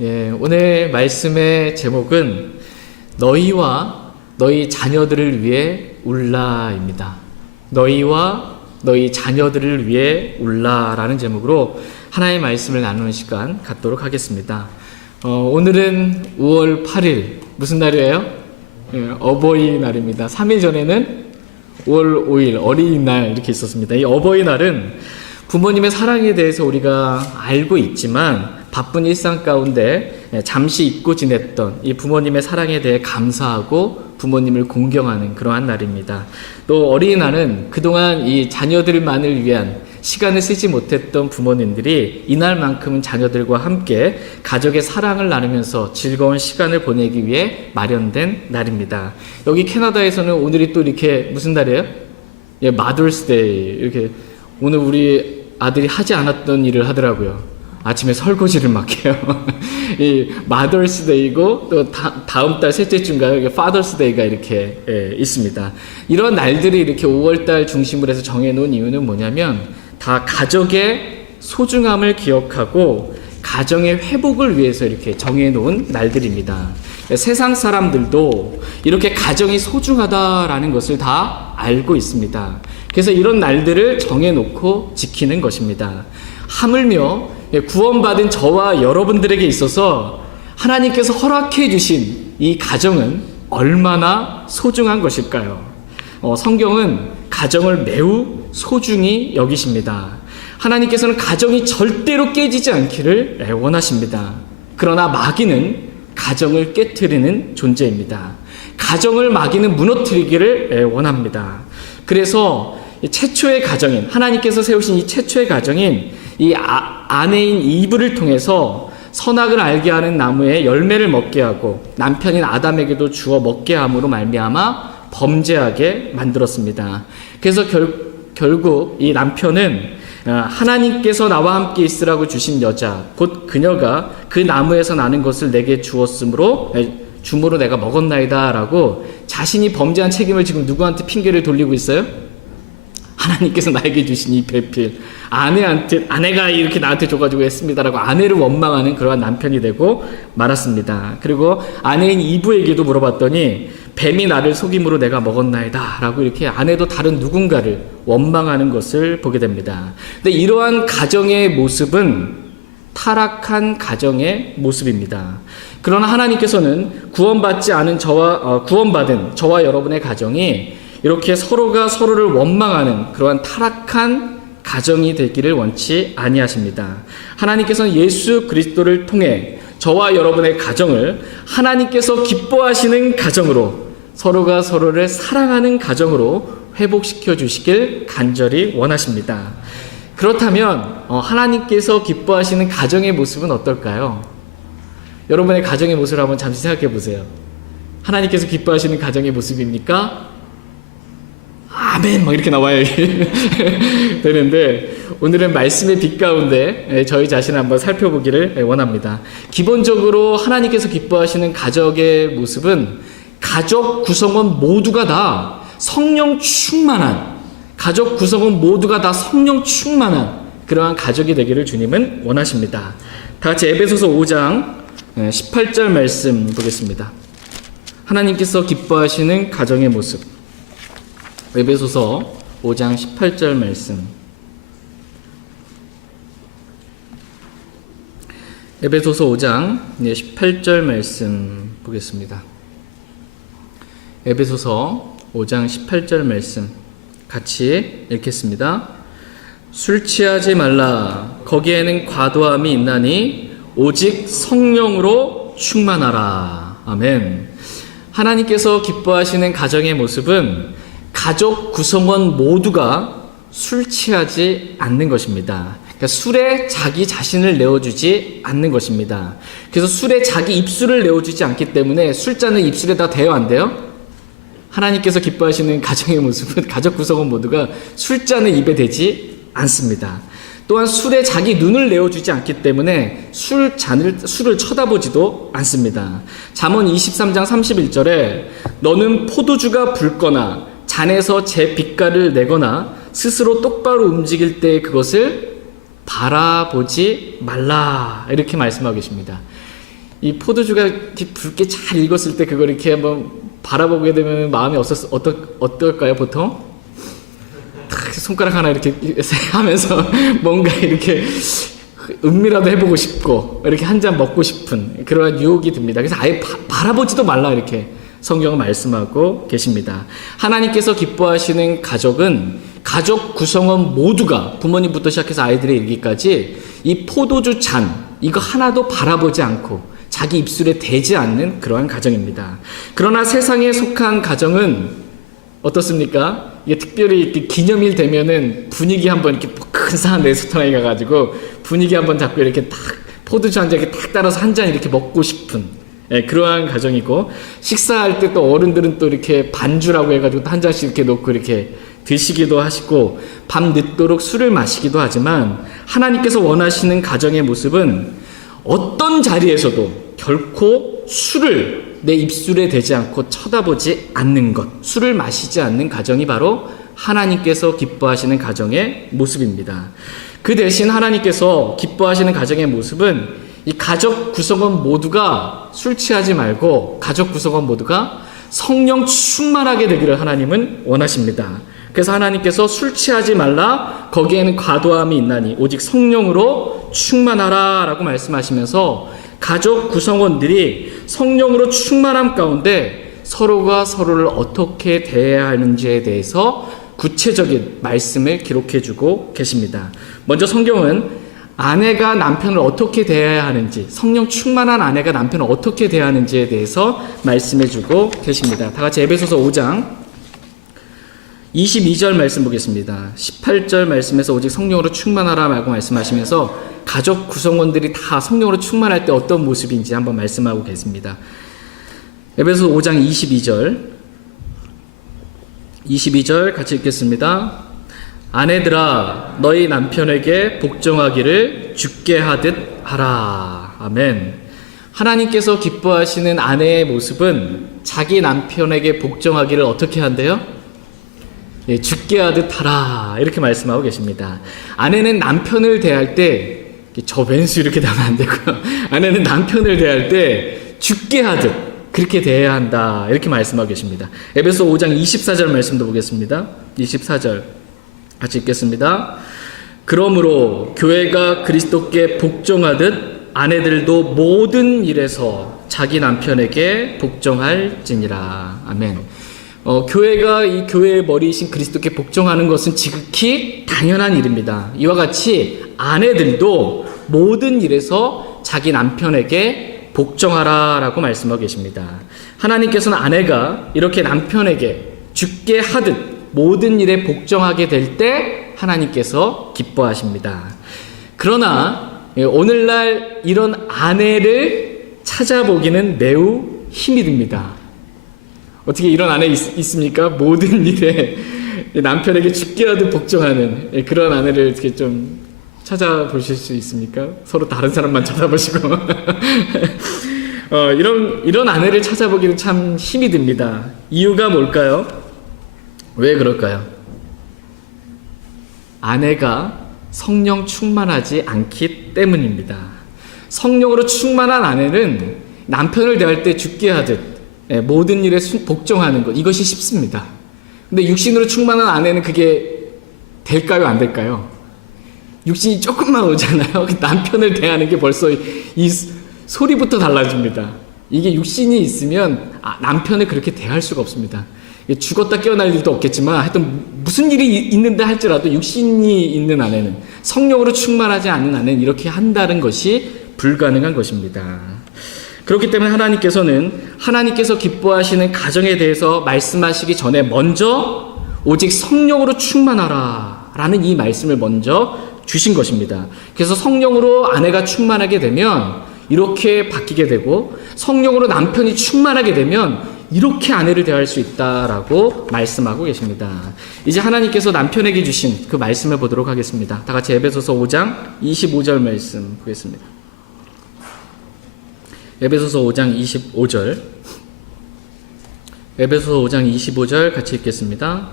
예, 오늘 말씀의 제목은 너희와 너희 자녀들을 위해 울라입니다. 너희와 너희 자녀들을 위해 울라라는 제목으로 하나의 말씀을 나누는 시간 갖도록 하겠습니다. 오늘은 5월 8일 무슨 날이에요? 예, 어버이날입니다. 3일 전에는 5월 5일 어린이날 이렇게 있었습니다. 이 어버이날은 부모님의 사랑에 대해서 우리가 알고 있지만 바쁜 일상 가운데 잠시 잊고 지냈던 이 부모님의 사랑에 대해 감사하고 부모님을 공경하는 그러한 날입니다. 또 어린이날은 그동안 이 자녀들만을 위한 시간을 쓰지 못했던 부모님들이 이날만큼은 자녀들과 함께 가족의 사랑을 나누면서 즐거운 시간을 보내기 위해 마련된 날입니다. 여기 캐나다에서는 오늘이 또 이렇게 무슨 날이에요? 예, 마더스데이. 이렇게 오늘 우리 아들이 하지 않았던 일을 하더라고요. 아침에 설거지를 막 해요. 이 마더스데이고 또 다음 달 셋째 주인가요? 이게 파더스데이가 이렇게 있습니다. 이런 날들이 이렇게 5월달 중심으로 해서 정해놓은 이유는 뭐냐면 다 가족의 소중함을 기억하고 가정의 회복을 위해서 이렇게 정해놓은 날들입니다. 세상 사람들도 이렇게 가정이 소중하다라는 것을 다 알고 있습니다. 그래서 이런 날들을 정해놓고 지키는 것입니다. 하물며 구원받은 저와 여러분들에게 있어서 하나님께서 허락해 주신 이 가정은 얼마나 소중한 것일까요? 성경은 가정을 매우 소중히 여기십니다. 하나님께서는 가정이 절대로 깨지지 않기를 원하십니다. 그러나 마귀는 가정을 깨트리는 존재입니다. 가정을 마귀는 무너뜨리기를 원합니다. 그래서 최초의 가정인, 하나님께서 세우신 이 최초의 가정인 이 아내인 이브를 통해서 선악을 알게 하는 나무의 열매를 먹게 하고 남편인 아담에게도 주어 먹게 함으로 말미암아 범죄하게 만들었습니다. 그래서 결국 이 남편은 하나님께서 나와 함께 있으라고 주신 여자 곧 그녀가 그 나무에서 나는 것을 내게 주므로 내가 먹었나이다 라고 자신이 범죄한 책임을 지금 누구한테 핑계를 돌리고 있어요? 하나님께서 나에게 주신 이 배필, 아내가 이렇게 나한테 줘가지고 했습니다라고 아내를 원망하는 그러한 남편이 되고 말았습니다. 그리고 아내인 이브에게도 물어봤더니 뱀이 나를 속임으로 내가 먹었나이다 라고 이렇게 아내도 다른 누군가를 원망하는 것을 보게 됩니다. 근데 이러한 가정의 모습은 타락한 가정의 모습입니다. 그러나 하나님께서는 구원받은 저와 여러분의 가정이 이렇게 서로가 서로를 원망하는 그러한 타락한 가정이 되기를 원치 아니하십니다. 하나님께서는 예수 그리스도를 통해 저와 여러분의 가정을 하나님께서 기뻐하시는 가정으로 서로가 서로를 사랑하는 가정으로 회복시켜 주시길 간절히 원하십니다. 그렇다면 하나님께서 기뻐하시는 가정의 모습은 어떨까요? 여러분의 가정의 모습을 한번 잠시 생각해 보세요. 하나님께서 기뻐하시는 가정의 모습입니까? 아멘! 막 이렇게 나와야 되는데, 오늘은 말씀의 빛 가운데 저희 자신을 한번 살펴보기를 원합니다. 기본적으로 하나님께서 기뻐하시는 가족의 모습은 가족 구성원 모두가 다 성령 충만한, 그러한 가족이 되기를 주님은 원하십니다. 다 같이 에베소서 5장 18절 말씀 보겠습니다. 하나님께서 기뻐하시는 가정의 모습. 에베소서 5장 18절 말씀. 에베소서 5장 18절 말씀 보겠습니다. 에베소서 5장 18절 말씀 같이 읽겠습니다. 술 취하지 말라. 거기에는 과도함이 있나니 오직 성령으로 충만하라. 아멘. 하나님께서 기뻐하시는 가정의 모습은 가족 구성원 모두가 술 취하지 않는 것입니다. 그러니까 술에 자기 자신을 내어주지 않는 것입니다. 그래서 술에 자기 입술을 내어주지 않기 때문에 술잔을 입술에다 대요, 안 돼요? 하나님께서 기뻐하시는 가정의 모습은 가족 구성원 모두가 술잔을 입에 대지 않습니다. 또한 술에 자기 눈을 내어주지 않기 때문에 술을 쳐다보지도 않습니다. 잠언 23장 31절에 너는 포도주가 붉거나 잔에서 제 빛깔을 내거나 스스로 똑바로 움직일 때 그것을 바라보지 말라 이렇게 말씀하고 계십니다. 이 포도주가 이렇게 붉게 잘 익었을 때 그걸 이렇게 한번 바라보게 되면 마음이 어떨까요, 보통? 탁 손가락 하나 이렇게 하면서 뭔가 이렇게 음미라도 해보고 싶고 이렇게 한 잔 먹고 싶은 그러한 유혹이 듭니다. 그래서 아예 바라보지도 말라 이렇게 성경은 말씀하고 계십니다. 하나님께서 기뻐하시는 가족은 가족 구성원 모두가 부모님부터 시작해서 아이들에 이르기까지 이 포도주 잔 이거 하나도 바라보지 않고 자기 입술에 대지 않는 그러한 가정입니다. 그러나 세상에 속한 가정은 어떻습니까? 이게 특별히 이렇게 기념일 되면은 분위기 한번 이렇게 근사한 레스토랑에 가가지고 분위기 한번 잡고 이렇게 딱 포도주 한 잔에 딱 따라서 한 잔 이렇게 먹고 싶은 그러한 가정이고, 식사할 때 또 어른들은 또 이렇게 반주라고 해가지고 한 잔씩 이렇게 놓고 이렇게 드시기도 하시고 밤 늦도록 술을 마시기도 하지만 하나님께서 원하시는 가정의 모습은 어떤 자리에서도 결코 술을 내 입술에 대지 않고 쳐다보지 않는 것, 술을 마시지 않는 가정이 바로 하나님께서 기뻐하시는 가정의 모습입니다. 그 대신 하나님께서 기뻐하시는 가정의 모습은 이 가족 구성원 모두가 술 취하지 말고 가족 구성원 모두가 성령 충만하게 되기를 하나님은 원하십니다. 그래서 하나님께서 술 취하지 말라, 거기에는 과도함이 있나니 오직 성령으로 충만하라 라고 말씀하시면서 가족 구성원들이 성령으로 충만함 가운데 서로가 서로를 어떻게 대해야 하는지에 대해서 구체적인 말씀을 기록해주고 계십니다. 먼저 성경은 아내가 남편을 어떻게 대해야 하는지, 성령 충만한 아내가 남편을 어떻게 대해야 하는지에 대해서 말씀해주고 계십니다. 다 같이 에베소서 5장 22절 말씀 보겠습니다. 18절 말씀에서 오직 성령으로 충만하라 라고 말씀하시면서 가족 구성원들이 다 성령으로 충만할 때 어떤 모습인지 한번 말씀하고 계십니다. 에베소서 5장 22절 같이 읽겠습니다. 아내들아 너희 남편에게 복종하기를 주께 하듯 하라. 아멘. 하나님께서 기뻐하시는 아내의 모습은 자기 남편에게 복종하기를 어떻게 한대요? 예, 주께 하듯 하라 이렇게 말씀하고 계십니다. 아내는 남편을 대할 때 저 왼수 이렇게 대하면 안 되고요. 아내는 남편을 대할 때 주께 하듯 그렇게 대해야 한다 이렇게 말씀하고 계십니다. 에베소 5장 24절 말씀도 보겠습니다. 24절 같이 읽겠습니다. 그러므로 교회가 그리스도께 복종하듯 아내들도 모든 일에서 자기 남편에게 복종할지니라. 아멘. 교회가 이 교회의 머리이신 그리스도께 복종하는 것은 지극히 당연한 일입니다. 이와 같이 아내들도 모든 일에서 자기 남편에게 복종하라 라고 말씀하고 계십니다. 하나님께서는 아내가 이렇게 남편에게 주께 하듯 모든 일에 복종하게 될 때 하나님께서 기뻐하십니다. 그러나 오늘날 이런 아내를 찾아보기는 매우 힘이 듭니다. 어떻게 이런 아내 있습니까? 모든 일에 남편에게 죽게 하듯 복종하는 그런 아내를 이렇게 좀 찾아보실 수 있습니까? 서로 다른 사람만 쳐다보시고 이런 아내를 찾아보기는 참 힘이 듭니다. 이유가 뭘까요? 왜 그럴까요? 아내가 성령 충만하지 않기 때문입니다. 성령으로 충만한 아내는 남편을 대할 때 죽게 하듯 모든 일에 복종하는 것, 이것이 쉽습니다. 근데 육신으로 충만한 아내는 그게 될까요? 안 될까요? 육신이 조금만 오잖아요. 남편을 대하는 게 벌써 이 소리부터 달라집니다. 이게 육신이 있으면 남편을 그렇게 대할 수가 없습니다. 죽었다 깨어날 일도 없겠지만 하여튼 무슨 일이 있는다 할지라도 육신이 있는 아내는, 성령으로 충만하지 않은 아내는 이렇게 한다는 것이 불가능한 것입니다. 그렇기 때문에 하나님께서 기뻐하시는 가정에 대해서 말씀하시기 전에 먼저 오직 성령으로 충만하라 라는 이 말씀을 먼저 주신 것입니다. 그래서 성령으로 아내가 충만하게 되면 이렇게 바뀌게 되고, 성령으로 남편이 충만하게 되면 이렇게 아내를 대할 수 있다라고 말씀하고 계십니다. 이제 하나님께서 남편에게 주신 그 말씀을 보도록 하겠습니다. 다 같이 에베소서 5장 25절 말씀 보겠습니다. 에베소서 5장 25절. 에베소서 5장 25절 같이 읽겠습니다.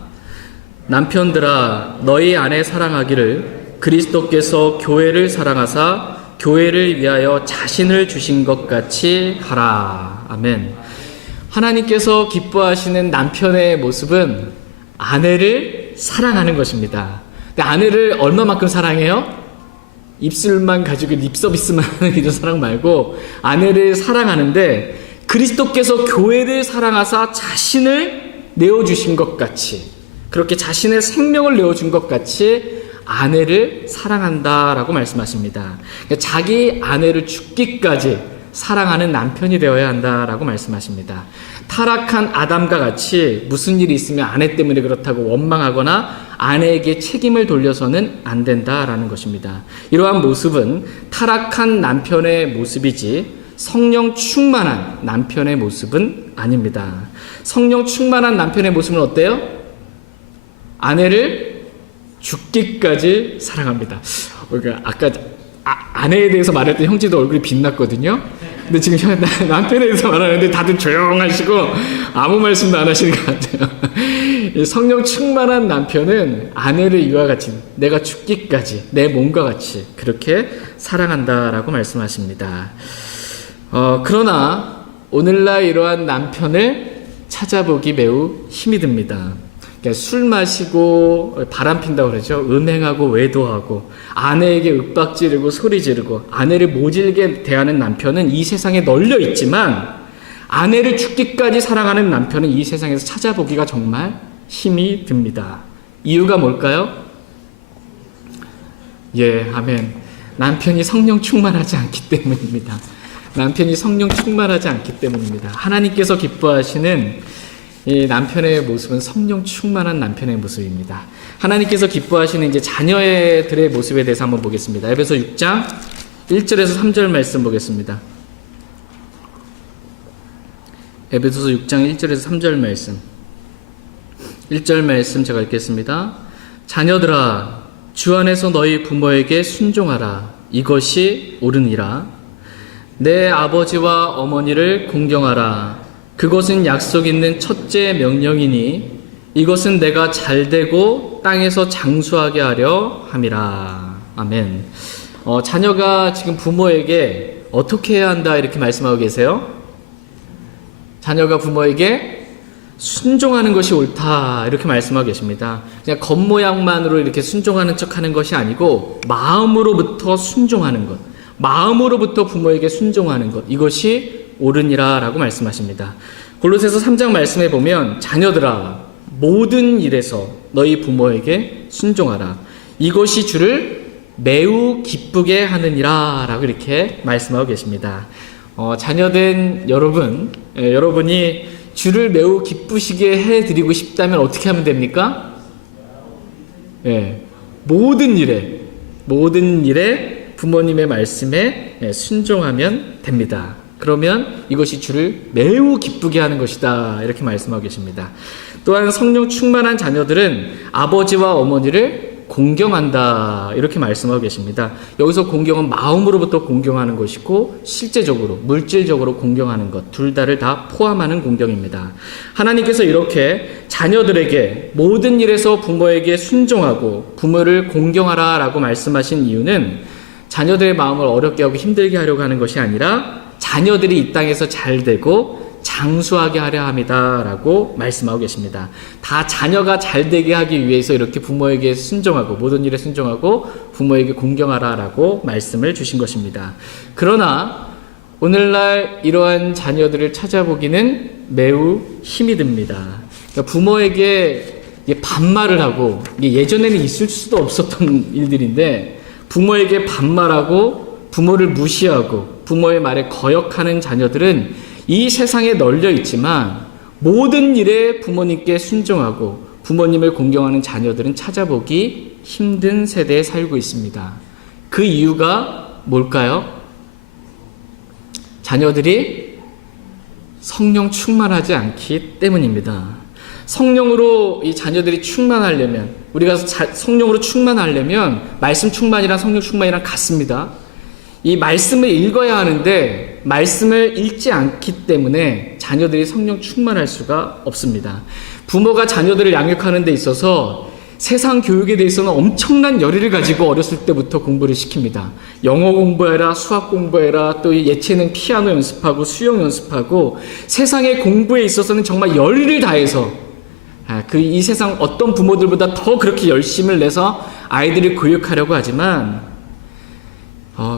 남편들아 너희 아내 사랑하기를 그리스도께서 교회를 사랑하사 교회를 위하여 자신을 주신 것 같이 하라. 아멘. 하나님께서 기뻐하시는 남편의 모습은 아내를 사랑하는 것입니다. 근데 아내를 얼마만큼 사랑해요? 입술만 가지고 립 서비스만 하는 이런 사랑 말고 아내를 사랑하는데, 그리스도께서 교회를 사랑하사 자신을 내어주신 것 같이, 그렇게 자신의 생명을 내어준 것 같이 아내를 사랑한다라고 말씀하십니다. 그러니까 자기 아내를 죽기까지 사랑하는 남편이 되어야 한다라고 말씀하십니다. 타락한 아담과 같이 무슨 일이 있으면 아내 때문에 그렇다고 원망하거나 아내에게 책임을 돌려서는 안 된다라는 것입니다. 이러한 모습은 타락한 남편의 모습이지 성령 충만한 남편의 모습은 아닙니다. 성령 충만한 남편의 모습은 어때요? 아내를 죽기까지 사랑합니다. 그러니까 아까 아내에 대해서 말했던 형제도 얼굴이 빛났거든요. 근데 지금 남편에 대해서 말하는데 다들 조용하시고 아무 말씀도 안 하시는 것 같아요. 성령 충만한 남편은 아내를 이와 같이 내가 죽기까지 내 몸과 같이 그렇게 사랑한다라고 말씀하십니다. 그러나 오늘날 이러한 남편을 찾아보기 매우 힘이 듭니다. 그러니까 술 마시고 바람 핀다고 그러죠. 음행하고 외도하고 아내에게 윽박 지르고 소리 지르고 아내를 모질게 대하는 남편은 이 세상에 널려 있지만, 아내를 죽기까지 사랑하는 남편은 이 세상에서 찾아보기가 정말 힘이 듭니다. 이유가 뭘까요? 예, 아멘. 남편이 성령 충만하지 않기 때문입니다. 남편이 성령 충만하지 않기 때문입니다. 하나님께서 기뻐하시는 이 남편의 모습은 성령 충만한 남편의 모습입니다. 하나님께서 기뻐하시는 이제 자녀들의 모습에 대해서 한번 보겠습니다. 에베소 6장 1절에서 3절 말씀 보겠습니다. 에베소서 6장 1절에서 3절 말씀. 1절 말씀 제가 읽겠습니다. 자녀들아, 주 안에서 너희 부모에게 순종하라. 이것이 옳으니라. 내 아버지와 어머니를 공경하라. 그것은 약속 있는 첫째 명령이니 이것은 내가 잘되고 땅에서 장수하게 하려 함이라. 아멘. 자녀가 지금 부모에게 어떻게 해야 한다 이렇게 말씀하고 계세요? 자녀가 부모에게 순종하는 것이 옳다 이렇게 말씀하고 계십니다. 그냥 겉모양만으로 이렇게 순종하는 척하는 것이 아니고 마음으로부터 순종하는 것, 마음으로부터 부모에게 순종하는 것, 이것이 옳으니라 라고 말씀하십니다. 골로새서 3장 말씀해 보면 자녀들아, 모든 일에서 너희 부모에게 순종하라. 이것이 주를 매우 기쁘게 하느니라 라고 이렇게 말씀하고 계십니다. 자녀된 여러분, 여러분이 주를 매우 기쁘시게 해드리고 싶다면 어떻게 하면 됩니까? 모든 일에 부모님의 말씀에 순종하면 됩니다. 그러면 이것이 주를 매우 기쁘게 하는 것이다 이렇게 말씀하고 계십니다. 또한 성령 충만한 자녀들은 아버지와 어머니를 공경한다 이렇게 말씀하고 계십니다. 여기서 공경은 마음으로부터 공경하는 것이고 실제적으로 물질적으로 공경하는 것, 둘 다를 다 포함하는 공경입니다. 하나님께서 이렇게 자녀들에게 모든 일에서 부모에게 순종하고 부모를 공경하라 라고 말씀하신 이유는 자녀들의 마음을 어렵게 하고 힘들게 하려고 하는 것이 아니라 자녀들이 이 땅에서 잘 되고 장수하게 하려 합니다 라고 말씀하고 계십니다. 다 자녀가 잘 되게 하기 위해서 이렇게 부모에게 순종하고 모든 일에 순종하고 부모에게 공경하라 라고 말씀을 주신 것입니다. 그러나 오늘날 이러한 자녀들을 찾아보기는 매우 힘이 듭니다. 그러니까 부모에게 반말을 하고, 예전에는 있을 수도 없었던 일들인데 부모에게 반말하고 부모를 무시하고 부모의 말에 거역하는 자녀들은 이 세상에 널려 있지만 모든 일에 부모님께 순종하고 부모님을 공경하는 자녀들은 찾아보기 힘든 세대에 살고 있습니다. 그 이유가 뭘까요? 자녀들이 성령 충만하지 않기 때문입니다. 성령으로 이 자녀들이 충만하려면, 우리가 성령으로 충만하려면 말씀 충만이랑 성령 충만이랑 같습니다. 이 말씀을 읽어야 하는데 말씀을 읽지 않기 때문에 자녀들이 성령 충만할 수가 없습니다. 부모가 자녀들을 양육하는 데 있어서 세상 교육에 대해서는 엄청난 열의를 가지고 어렸을 때부터 공부를 시킵니다. 영어 공부해라, 수학 공부해라, 또 예체능 피아노 연습하고 수영 연습하고 세상의 공부에 있어서는 정말 열의를 다해서 이 세상 어떤 부모들보다 더 그렇게 열심을 내서 아이들을 교육하려고 하지만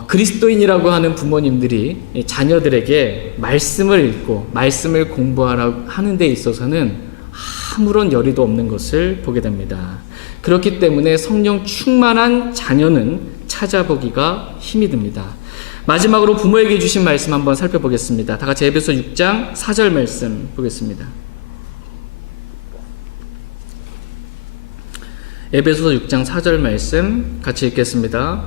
그리스도인이라고 하는 부모님들이 자녀들에게 말씀을 읽고 말씀을 공부하라고 하는 데 있어서는 아무런 열의도 없는 것을 보게 됩니다. 그렇기 때문에 성령 충만한 자녀는 찾아보기가 힘이 듭니다. 마지막으로 부모에게 주신 말씀 한번 살펴보겠습니다. 다 같이 에베소 6장 4절 말씀 보겠습니다. 에베소 6장 4절 말씀 같이 읽겠습니다.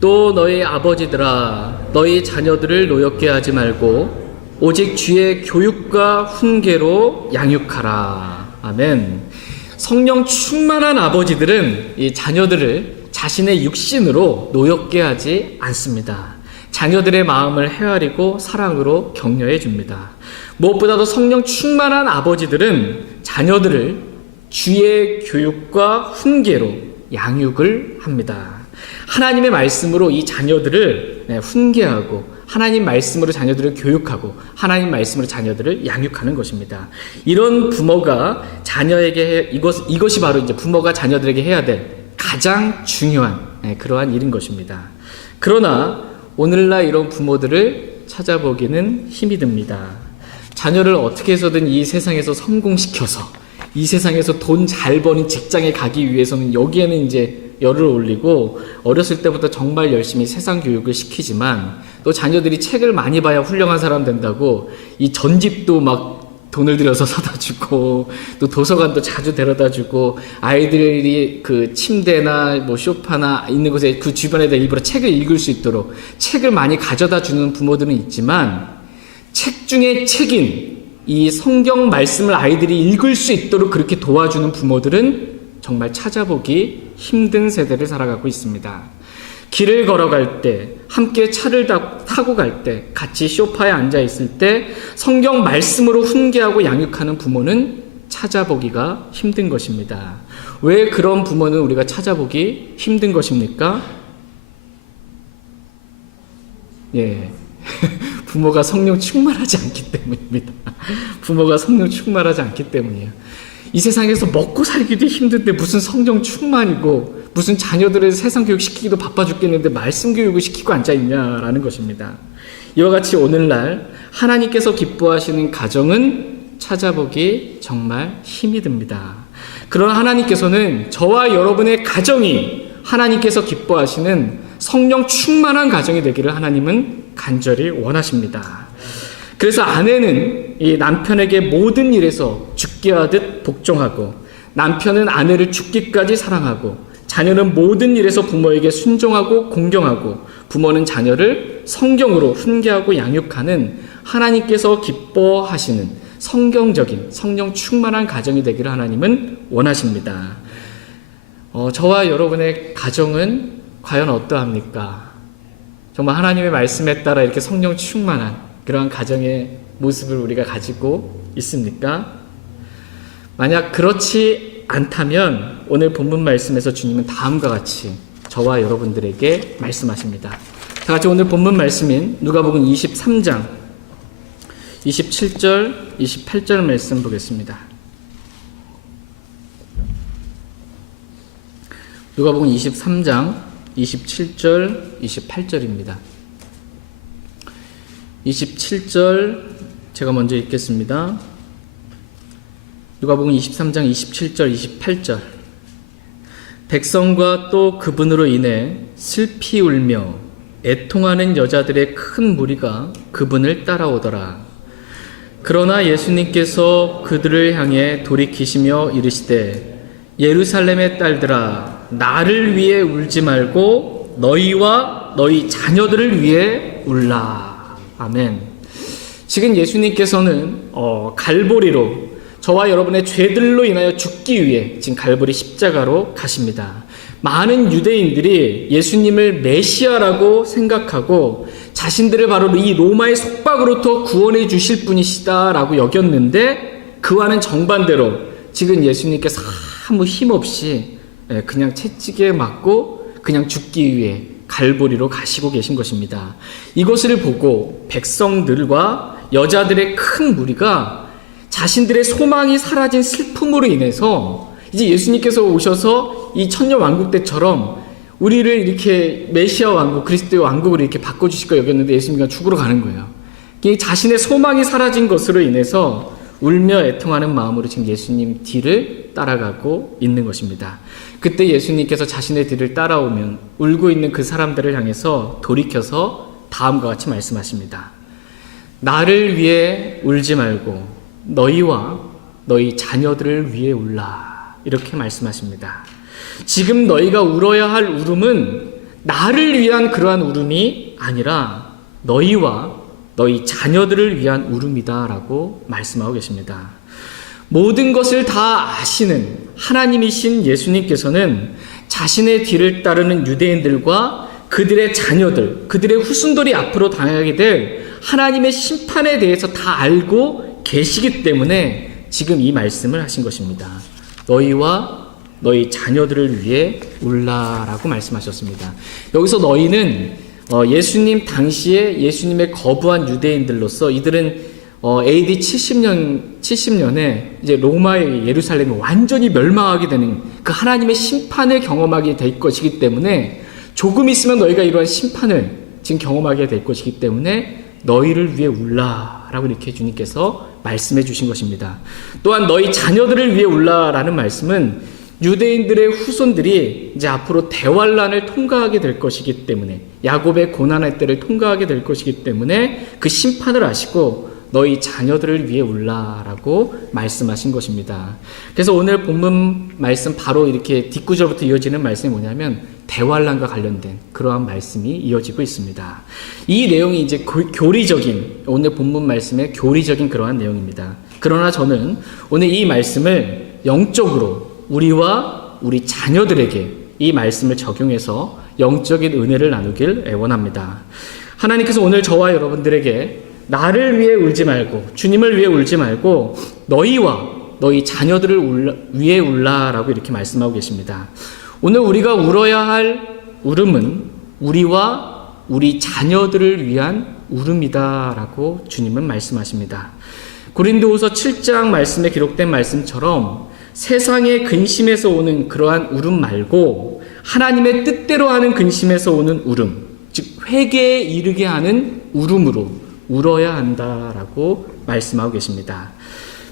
또 너희 아버지들아 너희 자녀들을 노엽게 하지 말고 오직 주의 교육과 훈계로 양육하라. 아멘. 성령 충만한 아버지들은 이 자녀들을 자신의 육신으로 노엽게 하지 않습니다. 자녀들의 마음을 헤아리고 사랑으로 격려해 줍니다. 무엇보다도 성령 충만한 아버지들은 자녀들을 주의 교육과 훈계로 양육을 합니다. 하나님의 말씀으로 이 자녀들을 훈계하고 하나님 말씀으로 자녀들을 교육하고 하나님 말씀으로 자녀들을 양육하는 것입니다. 이런 부모가 자녀에게 이것이 바로 이제 부모가 자녀들에게 해야 될 가장 중요한 그러한 일인 것입니다. 그러나 오늘날 이런 부모들을 찾아보기는 힘이 듭니다. 자녀를 어떻게 해서든 이 세상에서 성공시켜서 이 세상에서 돈 잘 버는 직장에 가기 위해서는 여기에는 이제 열을 올리고 어렸을 때부터 정말 열심히 세상 교육을 시키지만 또 자녀들이 책을 많이 봐야 훌륭한 사람 된다고 이 전집도 막 돈을 들여서 사다 주고 또 도서관도 자주 데려다 주고 아이들이 그 침대나 뭐 소파나 있는 곳에 그 주변에다 일부러 책을 읽을 수 있도록 책을 많이 가져다 주는 부모들은 있지만 책 중에 책인 이 성경 말씀을 아이들이 읽을 수 있도록 그렇게 도와주는 부모들은 정말 찾아보기 힘든 세대를 살아가고 있습니다. 길을 걸어갈 때, 함께 차를 타고 갈 때, 같이 소파에 앉아 있을 때 성경 말씀으로 훈계하고 양육하는 부모는 찾아보기가 힘든 것입니다. 왜 그런 부모는 우리가 찾아보기 힘든 것입니까? 예. 부모가 성령 충만하지 않기 때문입니다. 부모가 성령 충만하지 않기 때문이에요. 이 세상에서 먹고 살기도 힘든데 무슨 성령 충만이고 무슨 자녀들을 세상 교육 시키기도 바빠 죽겠는데 말씀 교육을 시키고 앉아있냐라는 것입니다. 이와 같이 오늘날 하나님께서 기뻐하시는 가정은 찾아보기 정말 힘이 듭니다. 그러나 하나님께서는 저와 여러분의 가정이 하나님께서 기뻐하시는 성령 충만한 가정이 되기를 하나님은 간절히 원하십니다. 그래서 아내는 이 남편에게 모든 일에서 죽게 하듯 복종하고 남편은 아내를 죽기까지 사랑하고 자녀는 모든 일에서 부모에게 순종하고 공경하고 부모는 자녀를 성경으로 훈계하고 양육하는 하나님께서 기뻐하시는 성경적인 성령 충만한 가정이 되기를 하나님은 원하십니다. 저와 여러분의 가정은 과연 어떠합니까? 정말 하나님의 말씀에 따라 이렇게 성령 충만한 그러한 가정의 모습을 우리가 가지고 있습니까? 만약 그렇지 않다면 오늘 본문 말씀에서 주님은 다음과 같이 저와 여러분들에게 말씀하십니다. 다 같이 오늘 본문 말씀인 누가복음 23장 27절 28절 말씀 보겠습니다. 누가복음 23장 27절 28절입니다. 27절 제가 먼저 읽겠습니다. 누가복음 23장 27절 28절 백성과 또 그분으로 인해 슬피 울며 애통하는 여자들의 큰 무리가 그분을 따라오더라. 그러나 예수님께서 그들을 향해 돌이키시며 이르시되 예루살렘의 딸들아 나를 위해 울지 말고 너희와 너희 자녀들을 위해 울라. 아멘. 지금 예수님께서는 갈보리로 저와 여러분의 죄들로 인하여 죽기 위해 지금 갈보리 십자가로 가십니다. 많은 유대인들이 예수님을 메시아라고 생각하고 자신들을 바로 이 로마의 속박으로부터 구원해 주실 분이시다라고 여겼는데 그와는 정반대로 지금 예수님께서 아무 힘 없이 그냥 채찍에 맞고 그냥 죽기 위해 갈보리로 가시고 계신 것입니다. 이것을 보고 백성들과 여자들의 큰 무리가 자신들의 소망이 사라진 슬픔으로 인해서 이제 예수님께서 오셔서 이 천년 왕국 때처럼 우리를 이렇게 메시아 왕국, 그리스도의 왕국으로 이렇게 바꿔주실 거 여겼는데 예수님이 죽으러 가는 거예요. 자신의 소망이 사라진 것으로 인해서 울며 애통하는 마음으로 지금 예수님 뒤를 따라가고 있는 것입니다. 그때 예수님께서 자신의 뒤를 따라오면 울고 있는 그 사람들을 향해서 돌이켜서 다음과 같이 말씀하십니다. 나를 위해 울지 말고 너희와 너희 자녀들을 위해 울라. 이렇게 말씀하십니다. 지금 너희가 울어야 할 울음은 나를 위한 그러한 울음이 아니라 너희와 너희 자녀들을 위한 울음이다라고 말씀하고 계십니다. 모든 것을 다 아시는 하나님이신 예수님께서는 자신의 뒤를 따르는 유대인들과 그들의 자녀들, 그들의 후손들이 앞으로 당하게 될 하나님의 심판에 대해서 다 알고 계시기 때문에 지금 이 말씀을 하신 것입니다. 너희와 너희 자녀들을 위해 울라라고 말씀하셨습니다. 여기서 너희는 예수님 당시에 예수님의 거부한 유대인들로서 이들은 AD 70년에 이제 로마의 예루살렘이 완전히 멸망하게 되는 그 하나님의 심판을 경험하게 될 것이기 때문에 조금 있으면 너희가 이러한 심판을 지금 경험하게 될 것이기 때문에 너희를 위해 울라라고 이렇게 주님께서 말씀해 주신 것입니다. 또한 너희 자녀들을 위해 울라라는 말씀은 유대인들의 후손들이 이제 앞으로 대환란을 통과하게 될 것이기 때문에 야곱의 고난의 때를 통과하게 될 것이기 때문에 그 심판을 아시고 너희 자녀들을 위해 울라라고 말씀하신 것입니다. 그래서 오늘 본문 말씀 바로 이렇게 뒷구절부터 이어지는 말씀이 뭐냐면 대환란과 관련된 그러한 말씀이 이어지고 있습니다. 이 내용이 이제 교리적인 오늘 본문 말씀의 교리적인 그러한 내용입니다. 그러나 저는 오늘 이 말씀을 영적으로 우리와 우리 자녀들에게 이 말씀을 적용해서 영적인 은혜를 나누길 원합니다. 하나님께서 오늘 저와 여러분들에게 나를 위해 울지 말고 주님을 위해 울지 말고 너희와 너희 자녀들을 위해 울라라고 이렇게 말씀하고 계십니다. 오늘 우리가 울어야 할 울음은 우리와 우리 자녀들을 위한 울음이다라고 주님은 말씀하십니다. 고린도후서 7장 말씀에 기록된 말씀처럼 세상의 근심에서 오는 그러한 울음 말고 하나님의 뜻대로 하는 근심에서 오는 울음, 즉 회개에 이르게 하는 울음으로 울어야 한다라고 말씀하고 계십니다.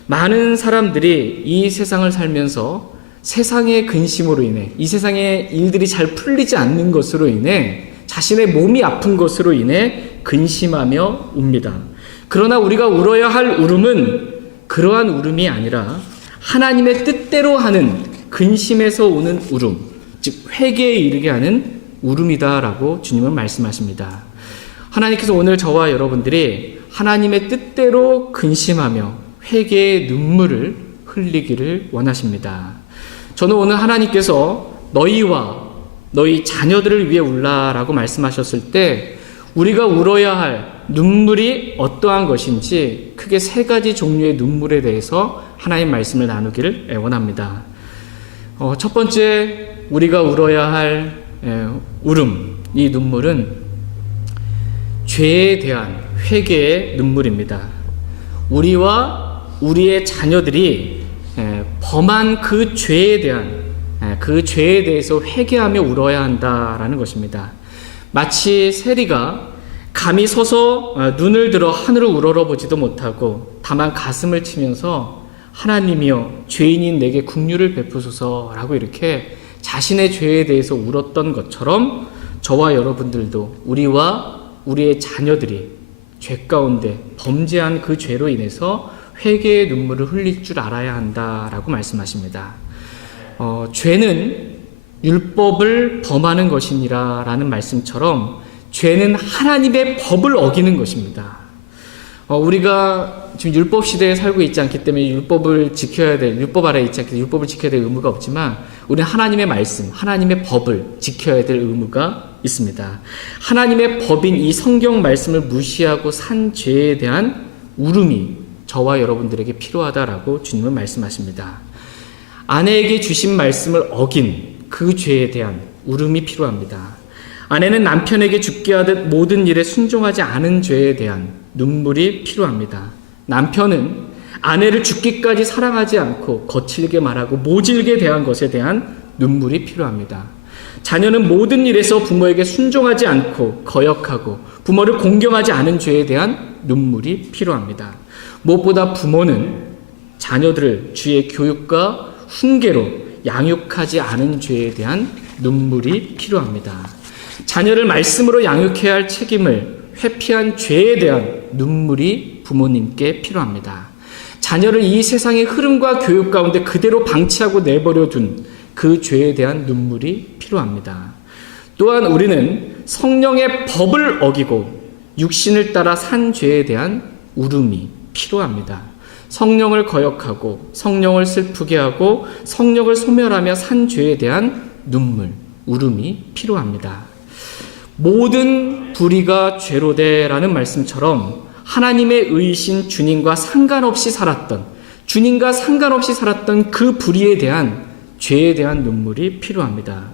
많은 사람들이 이 세상을 살면서 세상의 근심으로 인해 이 세상의 일들이 잘 풀리지 않는 것으로 인해 자신의 몸이 아픈 것으로 인해 근심하며 웁니다. 그러나 우리가 울어야 할 울음은 그러한 울음이 아니라 하나님의 뜻대로 하는 근심에서 오는 울음, 즉 회개에 이르게 하는 울음이다라고 주님은 말씀하십니다. 하나님께서 오늘 저와 여러분들이 하나님의 뜻대로 근심하며 회개의 눈물을 흘리기를 원하십니다. 저는 오늘 하나님께서 너희와 너희 자녀들을 위해 울라라고 말씀하셨을 때 우리가 울어야 할 눈물이 어떠한 것인지 크게 세 가지 종류의 눈물에 대해서 하나님 말씀을 나누기를 원합니다. 첫 번째 우리가 울어야 할 울음, 이 눈물은 죄에 대한 회개의 눈물입니다. 우리와 우리의 자녀들이 범한 그 죄에 대해서 회개하며 울어야 한다라는 것입니다. 마치 세리가 감히 서서 눈을 들어 하늘을 우러러보지도 못하고 다만 가슴을 치면서 하나님이여 죄인인 내게 긍휼을 베푸소서라고 이렇게 자신의 죄에 대해서 울었던 것처럼 저와 여러분들도 우리와 우리의 자녀들이 죄 가운데 범죄한 그 죄로 인해서 회개의 눈물을 흘릴 줄 알아야 한다라고 말씀하십니다. 죄는 율법을 범하는 것이니라 라는 말씀처럼 죄는 하나님의 법을 어기는 것입니다. 우리가 지금 율법 시대에 살고 있지 않기 때문에 율법을 지켜야 될, 율법 아래에 있지 않기 때문에 율법을 지켜야 될 의무가 없지만 우리는 하나님의 말씀, 하나님의 법을 지켜야 될 의무가 있습니다. 하나님의 법인 이 성경 말씀을 무시하고 산 죄에 대한 울음이 저와 여러분들에게 필요하다라고 주님은 말씀하십니다. 아내에게 주신 말씀을 어긴 그 죄에 대한 울음이 필요합니다. 아내는 남편에게 죽게 하듯 모든 일에 순종하지 않은 죄에 대한 눈물이 필요합니다. 남편은 아내를 죽기까지 사랑하지 않고 거칠게 말하고 모질게 대한 것에 대한 눈물이 필요합니다. 자녀는 모든 일에서 부모에게 순종하지 않고 거역하고 부모를 공경하지 않은 죄에 대한 눈물이 필요합니다. 무엇보다 부모는 자녀들을 주의 교육과 훈계로 양육하지 않은 죄에 대한 눈물이 필요합니다. 자녀를 말씀으로 양육해야 할 책임을 회피한 죄에 대한 눈물이 부모님께 필요합니다. 자녀를 이 세상의 흐름과 교육 가운데 그대로 방치하고 내버려 둔 그 죄에 대한 눈물이 필요합니다. 또한 우리는 성령의 법을 어기고 육신을 따라 산 죄에 대한 울음이 필요합니다. 성령을 거역하고 성령을 슬프게 하고 성령을 소멸하며 산 죄에 대한 눈물, 울음이 필요합니다. 모든 불의가 죄로되라는 말씀처럼 하나님의 의이신 주님과 상관없이 살았던 그 불의에 대한 죄에 대한 눈물이 필요합니다.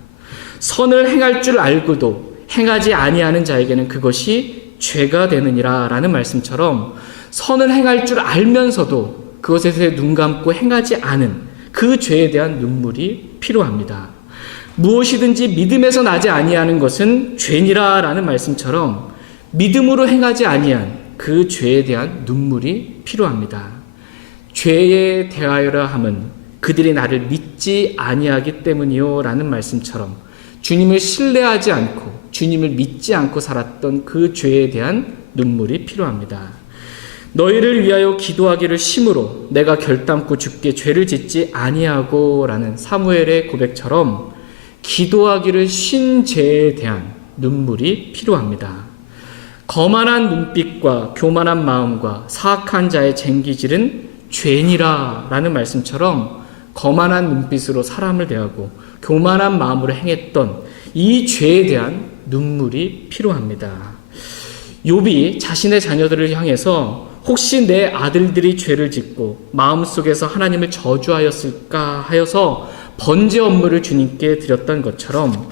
선을 행할 줄 알고도 행하지 아니하는 자에게는 그것이 죄가 되느니라 라는 말씀처럼 선을 행할 줄 알면서도 그것에 눈 감고 행하지 않은 그 죄에 대한 눈물이 필요합니다. 무엇이든지 믿음에서 나지 아니하는 것은 죄니라 라는 말씀처럼 믿음으로 행하지 아니한 그 죄에 대한 눈물이 필요합니다. 죄에 대하여라 함은 그들이 나를 믿지 아니하기 때문이요 라는 말씀처럼 주님을 신뢰하지 않고 주님을 믿지 않고 살았던 그 죄에 대한 눈물이 필요합니다. 너희를 위하여 기도하기를 심으로 내가 결단코 주께 죄를 짓지 아니하고 라는 사무엘의 고백처럼 기도하기를 쉰 죄에 대한 눈물이 필요합니다. 거만한 눈빛과 교만한 마음과 사악한 자의 쟁기질은 죄니라 라는 말씀처럼 거만한 눈빛으로 사람을 대하고 교만한 마음으로 행했던 이 죄에 대한 눈물이 필요합니다. 욥이 자신의 자녀들을 향해서 혹시 내 아들들이 죄를 짓고 마음속에서 하나님을 저주하였을까 하여서 번제 업무를 주님께 드렸던 것처럼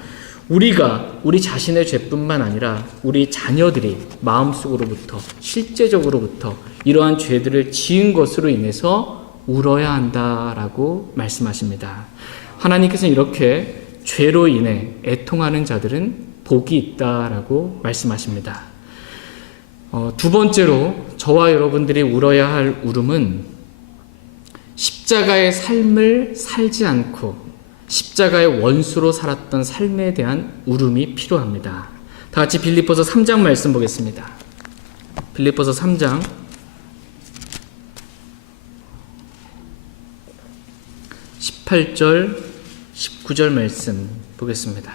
우리가 우리 자신의 죄뿐만 아니라 우리 자녀들이 마음속으로부터 실제적으로부터 이러한 죄들을 지은 것으로 인해서 울어야 한다라고 말씀하십니다. 하나님께서는 이렇게 죄로 인해 애통하는 자들은 복이 있다라고 말씀하십니다. 두 번째로 저와 여러분들이 울어야 할 울음은 십자가의 삶을 살지 않고 십자가의 원수로 살았던 삶에 대한 울음이 필요합니다. 다 같이 빌립보서 3장 말씀 보겠습니다. 빌립보서 3장 18절, 19절 말씀 보겠습니다.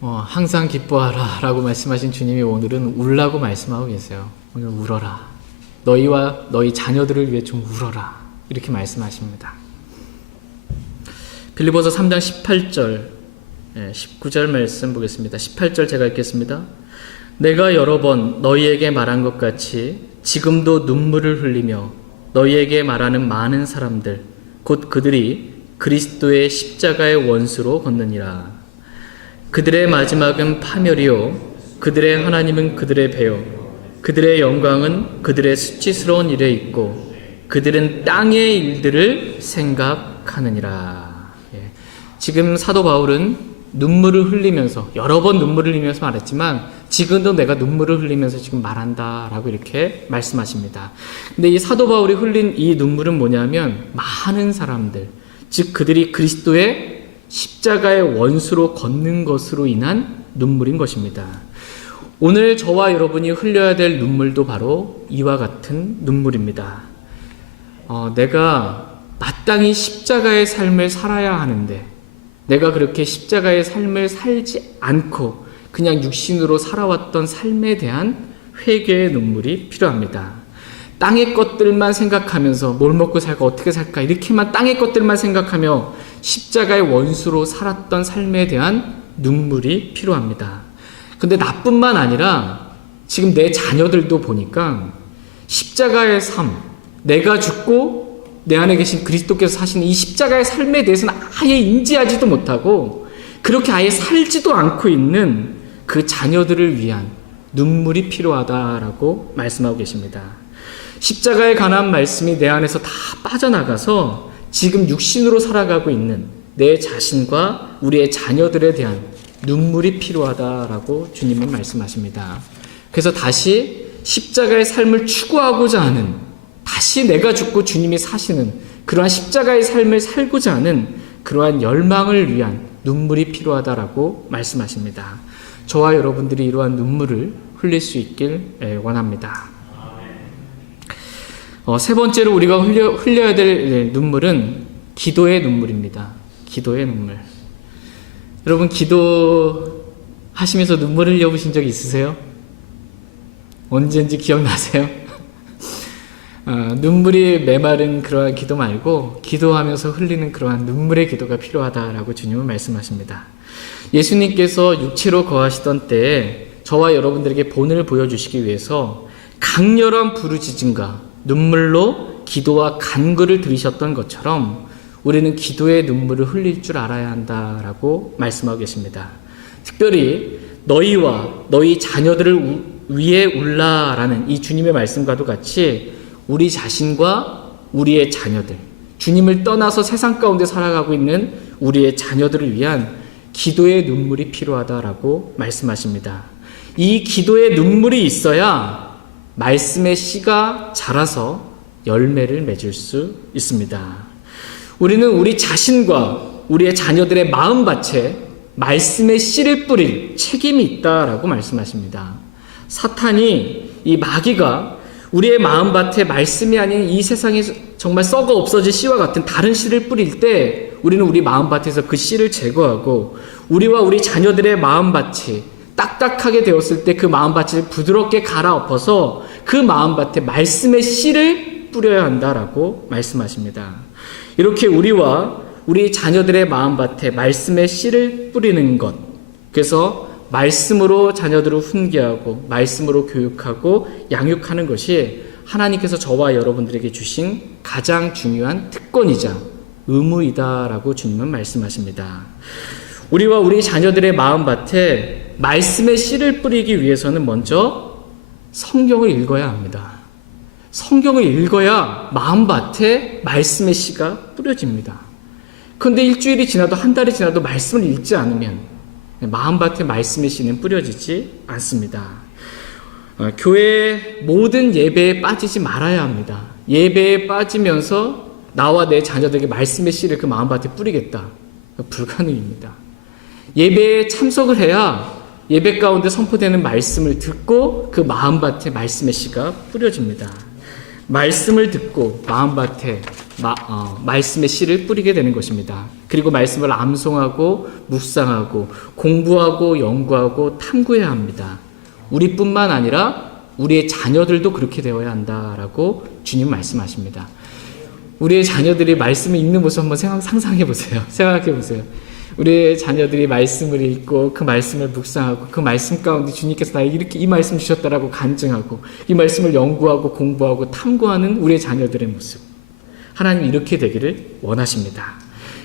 항상 기뻐하라 라고 말씀하신 주님이 오늘은 울라고 말씀하고 계세요. 오늘 울어라. 너희와 너희 자녀들을 위해 좀 울어라. 이렇게 말씀하십니다. 빌립보서 3장 18절, 19절 말씀 보겠습니다. 18절 제가 읽겠습니다. 내가 여러 번 너희에게 말한 것 같이 지금도 눈물을 흘리며 너희에게 말하는 많은 사람들 곧 그들이 그리스도의 십자가의 원수로 걷느니라. 그들의 마지막은 파멸이요 그들의 하나님은 그들의 배요 그들의 영광은 그들의 수치스러운 일에 있고 그들은 땅의 일들을 생각하느니라. 지금 사도 바울은 눈물을 흘리면서 여러 번 눈물을 흘리면서 말했지만 지금도 내가 눈물을 흘리면서 지금 말한다라고 이렇게 말씀하십니다. 근데 이 사도 바울이 흘린 이 눈물은 뭐냐면 많은 사람들, 즉 그들이 그리스도의 십자가의 원수로 걷는 것으로 인한 눈물인 것입니다. 오늘 저와 여러분이 흘려야 될 눈물도 바로 이와 같은 눈물입니다. 내가 마땅히 십자가의 삶을 살아야 하는데 내가 그렇게 십자가의 삶을 살지 않고 그냥 육신으로 살아왔던 삶에 대한 회개의 눈물이 필요합니다. 땅의 것들만 생각하면서 뭘 먹고 살까 어떻게 살까 이렇게만 땅의 것들만 생각하며 십자가의 원수로 살았던 삶에 대한 눈물이 필요합니다. 근데 나뿐만 아니라 지금 내 자녀들도 보니까 십자가의 삶, 내가 죽고 내 안에 계신 그리스도께서 사시는 이 십자가의 삶에 대해서는 아예 인지하지도 못하고 그렇게 아예 살지도 않고 있는 그 자녀들을 위한 눈물이 필요하다라고 말씀하고 계십니다. 십자가에 관한 말씀이 내 안에서 다 빠져나가서 지금 육신으로 살아가고 있는 내 자신과 우리의 자녀들에 대한 눈물이 필요하다라고 주님은 말씀하십니다. 그래서 다시 십자가의 삶을 추구하고자 하는, 다시 내가 죽고 주님이 사시는 그러한 십자가의 삶을 살고자 하는 그러한 열망을 위한 눈물이 필요하다라고 말씀하십니다. 저와 여러분들이 이러한 눈물을 흘릴 수 있길 원합니다. 세 번째로 우리가 흘려야 될 눈물은 기도의 눈물입니다. 기도의 눈물. 여러분, 기도하시면서 눈물 흘려보신 적 있으세요? 언제인지 기억나세요? 눈물이 메마른 그러한 기도 말고 기도하면서 흘리는 그러한 눈물의 기도가 필요하다라고 주님은 말씀하십니다. 예수님께서 육체로 거하시던 때에 저와 여러분들에게 본을 보여주시기 위해서 강렬한 부르짖음과 눈물로 기도와 간구를 들으셨던 것처럼 우리는 기도의 눈물을 흘릴 줄 알아야 한다라고 말씀하고 계십니다. 특별히 너희와 너희 자녀들을 위해 울라라는 이 주님의 말씀과도 같이 우리 자신과 우리의 자녀들, 주님을 떠나서 세상 가운데 살아가고 있는 우리의 자녀들을 위한 기도의 눈물이 필요하다라고 말씀하십니다. 이 기도의 눈물이 있어야 말씀의 씨가 자라서 열매를 맺을 수 있습니다. 우리는 우리 자신과 우리의 자녀들의 마음밭에 말씀의 씨를 뿌릴 책임이 있다라고 말씀하십니다. 사탄이, 이 마귀가 우리의 마음밭에 말씀이 아닌 이 세상에 정말 썩어 없어질 씨와 같은 다른 씨를 뿌릴 때 우리는 우리 마음밭에서 그 씨를 제거하고 우리와 우리 자녀들의 마음밭이 딱딱하게 되었을 때 그 마음밭을 부드럽게 갈아엎어서 그 마음밭에 말씀의 씨를 뿌려야 한다라고 말씀하십니다. 이렇게 우리와 우리 자녀들의 마음밭에 말씀의 씨를 뿌리는 것, 그래서 말씀으로 자녀들을 훈계하고 말씀으로 교육하고 양육하는 것이 하나님께서 저와 여러분들에게 주신 가장 중요한 특권이자 의무이다라고 주님은 말씀하십니다. 우리와 우리 자녀들의 마음밭에 말씀의 씨를 뿌리기 위해서는 먼저 성경을 읽어야 합니다. 성경을 읽어야 마음밭에 말씀의 씨가 뿌려집니다. 그런데 일주일이 지나도 한 달이 지나도 말씀을 읽지 않으면 마음밭에 말씀의 씨는 뿌려지지 않습니다. 교회 모든 예배에 빠지지 말아야 합니다. 예배에 빠지면서 나와 내 자녀들에게 말씀의 씨를 그 마음밭에 뿌리겠다. 불가능입니다. 예배에 참석을 해야 예배 가운데 선포되는 말씀을 듣고 그 마음밭에 말씀의 씨가 뿌려집니다. 말씀을 듣고 마음밭에 말씀의 씨를 뿌리게 되는 것입니다. 그리고 말씀을 암송하고 묵상하고 공부하고 연구하고 탐구해야 합니다. 우리뿐만 아니라 우리의 자녀들도 그렇게 되어야 한다라고 주님 말씀하십니다. 우리의 자녀들이 말씀을 읽는 모습 한번 상상해 보세요. 생각해 보세요. 우리의 자녀들이 말씀을 읽고 그 말씀을 묵상하고 그 말씀 가운데 주님께서 나에게 이렇게 이 말씀 주셨다라고 간증하고 이 말씀을 연구하고 공부하고 탐구하는 우리의 자녀들의 모습, 하나님 이렇게 되기를 원하십니다.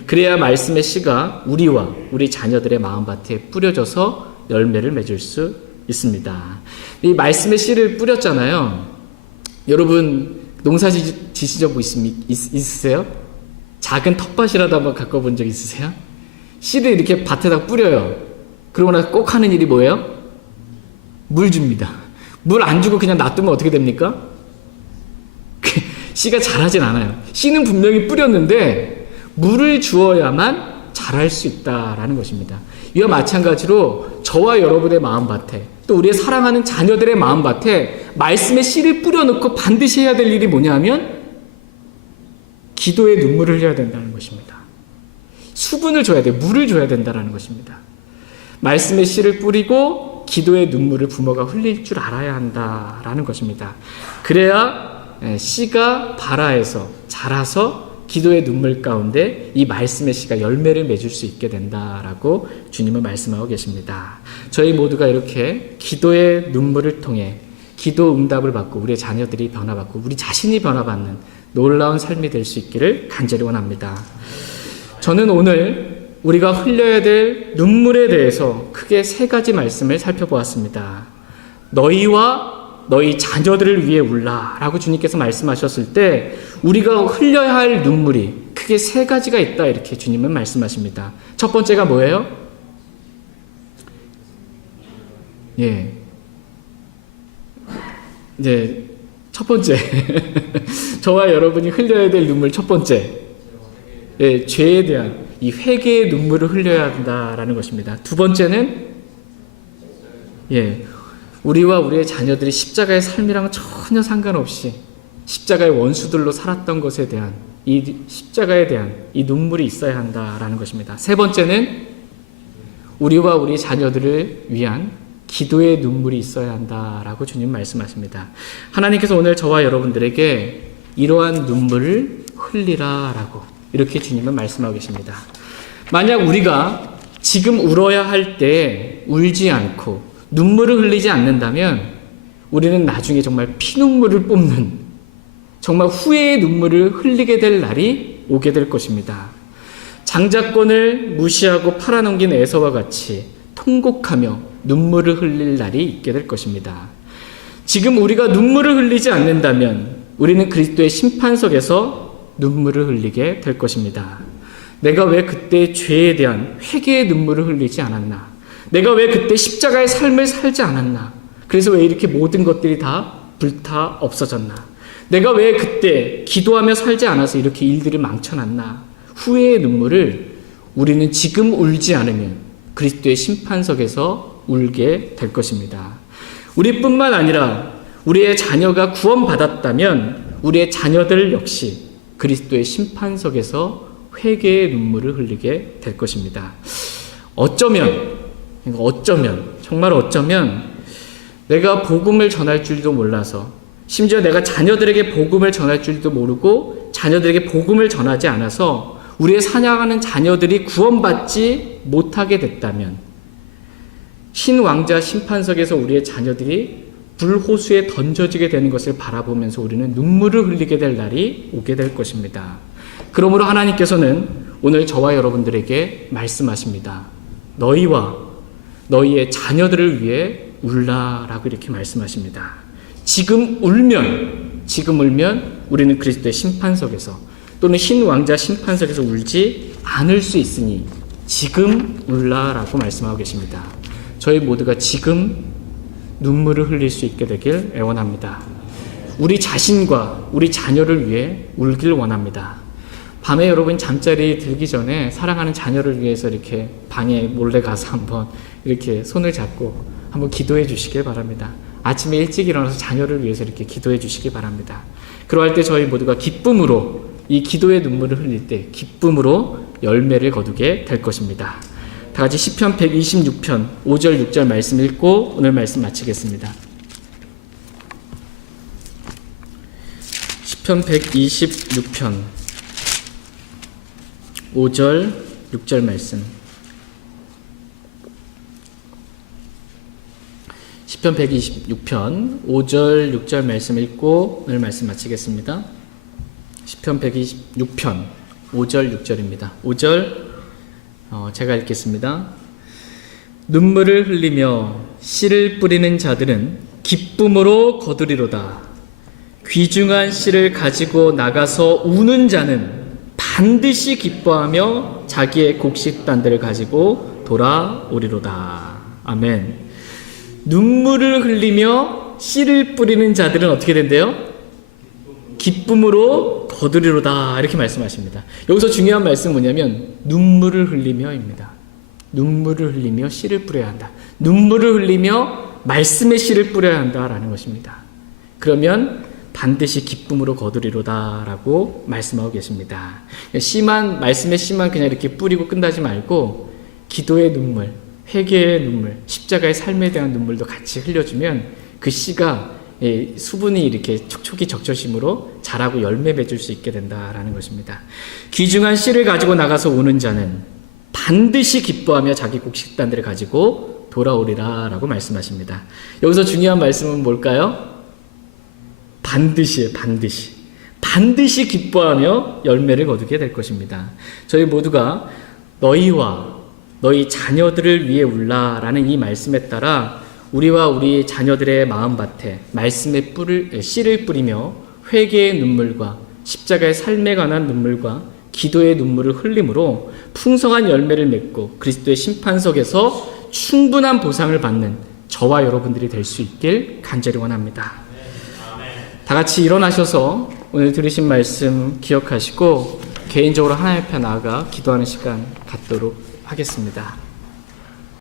그래야 말씀의 씨가 우리와 우리 자녀들의 마음밭에 뿌려져서 열매를 맺을 수 있습니다. 이 말씀의 씨를 뿌렸잖아요. 여러분 농사 지신 적 있으세요? 작은 텃밭이라도 한번 갖고 본 적 있으세요? 씨를 이렇게 밭에다 뿌려요. 그러고 나서 꼭 하는 일이 뭐예요? 물 줍니다. 물 안 주고 그냥 놔두면 어떻게 됩니까? 씨가 자라진 않아요. 씨는 분명히 뿌렸는데 물을 주어야만 자랄 수 있다라는 것입니다. 이와 마찬가지로 저와 여러분의 마음밭에 또 우리의 사랑하는 자녀들의 마음밭에 말씀의 씨를 뿌려놓고 반드시 해야 될 일이 뭐냐 하면 기도의 눈물을 흘려야 된다는 것입니다. 수분을 줘야 돼요. 물을 줘야 된다는 것입니다. 말씀의 씨를 뿌리고 기도의 눈물을 부모가 흘릴 줄 알아야 한다라는 것입니다. 그래야 씨가 발아해서 자라서 기도의 눈물 가운데 이 말씀의 씨가 열매를 맺을 수 있게 된다라고 주님은 말씀하고 계십니다. 저희 모두가 이렇게 기도의 눈물을 통해 기도 응답을 받고 우리의 자녀들이 변화받고 우리 자신이 변화받는 놀라운 삶이 될 수 있기를 간절히 원합니다. 저는 오늘 우리가 흘려야 될 눈물에 대해서 크게 3가지 말씀을 살펴보았습니다. 너희와 너희 자녀들을 위해 울라 라고 주님께서 말씀하셨을 때 우리가 흘려야 할 눈물이 크게 3가지가 있다 이렇게 주님은 말씀하십니다. 첫 번째가 뭐예요? 첫 번째 저와 여러분이 흘려야 될 눈물 첫 번째 죄에 대한 이 회개의 눈물을 흘려야 한다라는 것입니다. 두 번째는 우리와 우리의 자녀들이 십자가의 삶이랑은 전혀 상관없이 십자가의 원수들로 살았던 것에 대한 이 십자가에 대한 이 눈물이 있어야 한다라는 것입니다. 세 번째는 우리와 우리 자녀들을 위한 기도의 눈물이 있어야 한다라고 주님 말씀하십니다. 하나님께서 오늘 저와 여러분들에게 이러한 눈물을 흘리라라고 이렇게 주님은 말씀하고 계십니다. 만약 우리가 지금 울어야 할 때 울지 않고 눈물을 흘리지 않는다면 우리는 나중에 정말 피눈물을 뽑는 정말 후회의 눈물을 흘리게 될 날이 오게 될 것입니다. 장자권을 무시하고 팔아넘긴 에서와 같이 통곡하며 눈물을 흘릴 날이 있게 될 것입니다. 지금 우리가 눈물을 흘리지 않는다면 우리는 그리스도의 심판석에서 눈물을 흘리게 될 것입니다. 내가 왜 그때 죄에 대한 회개의 눈물을 흘리지 않았나? 내가 왜 그때 십자가의 삶을 살지 않았나? 그래서 왜 이렇게 모든 것들이 다 불타 없어졌나? 내가 왜 그때 기도하며 살지 않아서 이렇게 일들이 망쳐놨나? 후회의 눈물을 우리는 지금 울지 않으면 그리스도의 심판석에서 울게 될 것입니다. 우리뿐만 아니라 우리의 자녀가 구원받았다면 우리의 자녀들 역시 그리스도의 심판석에서 회개의 눈물을 흘리게 될 것입니다. 정말 어쩌면 내가 복음을 전할 줄도 몰라서 심지어 내가 자녀들에게 복음을 전할 줄도 모르고 자녀들에게 복음을 전하지 않아서 우리의 사랑하는 자녀들이 구원받지 못하게 됐다면 신왕자 심판석에서 우리의 자녀들이 불호수에 던져지게 되는 것을 바라보면서 우리는 눈물을 흘리게 될 날이 오게 될 것입니다. 그러므로 하나님께서는 오늘 저와 여러분들에게 말씀하십니다. 너희와 너희의 자녀들을 위해 울라라고 이렇게 말씀하십니다. 지금 울면 우리는 그리스도의 심판석에서 또는 신왕자 심판석에서 울지 않을 수 있으니 지금 울라라고 말씀하고 계십니다. 저희 모두가 지금 눈물을 흘릴 수 있게 되길 애원합니다. 우리 자신과 우리 자녀를 위해 울길 원합니다. 밤에 여러분 잠자리 들기 전에 사랑하는 자녀를 위해서 이렇게 방에 몰래 가서 한번 이렇게 손을 잡고 한번 기도해 주시길 바랍니다. 아침에 일찍 일어나서 자녀를 위해서 이렇게 기도해 주시기 바랍니다. 그러할 때 저희 모두가 기쁨으로 이 기도의 눈물을 흘릴 때 기쁨으로 열매를 거두게 될 것입니다. 다 같이 시편 126편 5절 6절 말씀 읽고 오늘 말씀 마치겠습니다. 시편 126편 5절 6절 말씀. 시편 126편 5절 6절 말씀 읽고 오늘 말씀 마치겠습니다. 시편 126편 5절 6절입니다. 5절 제가 읽겠습니다. 눈물을 흘리며 씨를 뿌리는 자들은 기쁨으로 거두리로다. 귀중한 씨를 가지고 나가서 우는 자는 반드시 기뻐하며 자기의 곡식단들을 가지고 돌아오리로다. 아멘. 눈물을 흘리며 씨를 뿌리는 자들은 어떻게 된대요? 기쁨으로 거두리로다 이렇게 말씀하십니다. 여기서 중요한 말씀은 뭐냐면 눈물을 흘리며입니다. 눈물을 흘리며 씨를 뿌려야 한다. 눈물을 흘리며 말씀의 씨를 뿌려야 한다라는 것입니다. 그러면 반드시 기쁨으로 거두리로다라고 말씀하고 계십니다. 말씀의 씨만 그냥 이렇게 뿌리고 끝나지 말고 기도의 눈물, 회개의 눈물, 십자가의 삶에 대한 눈물도 같이 흘려주면 그 씨가 수분이 이렇게 촉촉이 적셔심으로 자라고 열매 맺을 수 있게 된다라는 것입니다. 귀중한 씨를 가지고 나가서 우는 자는 반드시 기뻐하며 자기 곡식단들을 가지고 돌아오리라 라고 말씀하십니다. 여기서 중요한 말씀은 뭘까요? 반드시요, 반드시 기뻐하며 열매를 거두게 될 것입니다. 저희 모두가 너희와 너희 자녀들을 위해 울라라는 이 말씀에 따라 우리와 우리 자녀들의 마음밭에 말씀의 씨를 뿌리며 회개의 눈물과 십자가의 삶에 관한 눈물과 기도의 눈물을 흘림으로 풍성한 열매를 맺고 그리스도의 심판석에서 충분한 보상을 받는 저와 여러분들이 될 수 있길 간절히 원합니다. 다 같이 일어나셔서 오늘 들으신 말씀 기억하시고 개인적으로 하나님 앞에 나아가 기도하는 시간 갖도록 하겠습니다.